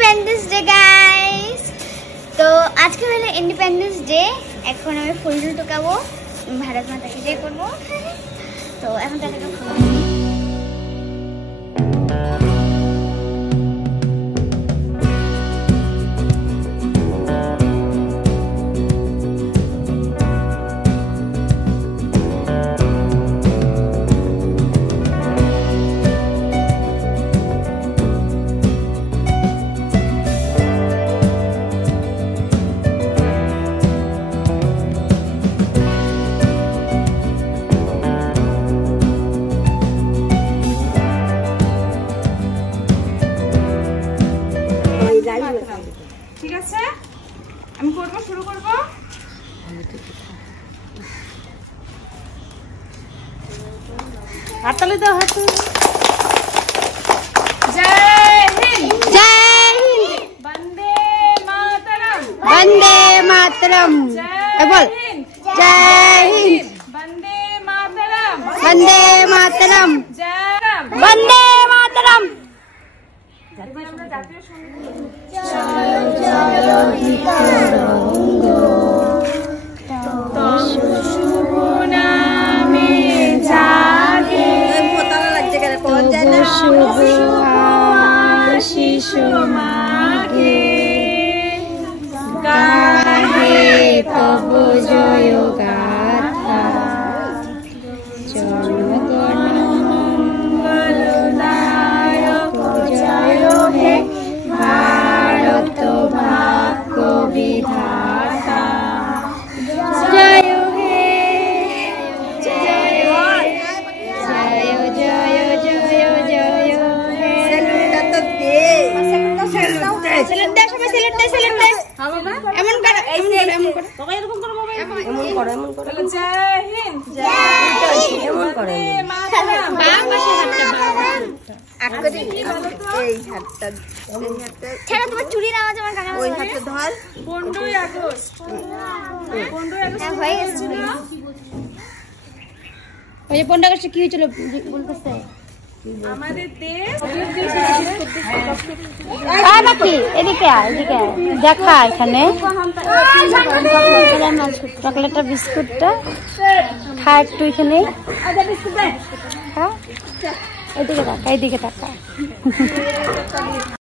Independence day guys. तो आज के हलो इंडिपेंडेंस डे। এখন আমি ফুল টুকাবো, ভারত মাতাকে জয় করব। তো এখন তাকে ঠিক আছে, আমি করব, শুরু করব। হাততালি দাও, হাততালি। জয় হিন্দ, জয় হিন্দ, বন্দে মাতরম, বন্দে মাতরম। জয় হিন্দ, জয় হিন্দ, বন্দে মাতরম, বন্দে মাতরম, জয় বন্দে মাতরম। আমরা জাতীয় সঙ্গীত শুভ নামে জাগে শুভ আশিস মাগে গাহে তব জয় গাথা জনগণ মঙ্গলদায়ক জয় হে ভারত ভাগ্য বিধাতা জয় হে জয় জয় জয় জয় জয় হে। সেলুট দে, সবাই সেলুট দে, সেলুট দে। এমন করো, এমন করো, এমন করো, সবাই এরকম করো, বাবা এমন করো, এমন করো। জয় হিন্দ, জয় হিন্দ, এমন করো। বাম পাশে হাতটা, বাম পাশে। এই হাতটা ছেড়ে তোমার চুড়ির আওয়াজ আমার কানে ওই হাতটা ধর। 15ই আগস্ট, 15ই আগস্ট হয়ে গেছে। ওই যে 15 আগস্টে কি হয়েছিল বলতেছে? আমাদের দেশ নাকি এদিকে আয়, এদিকে আয়। দেখা এখানে চকলেটটা বিস্কুটটা খা একটু এখানে খা। এদিকে তাকা, এদিকে তাকা।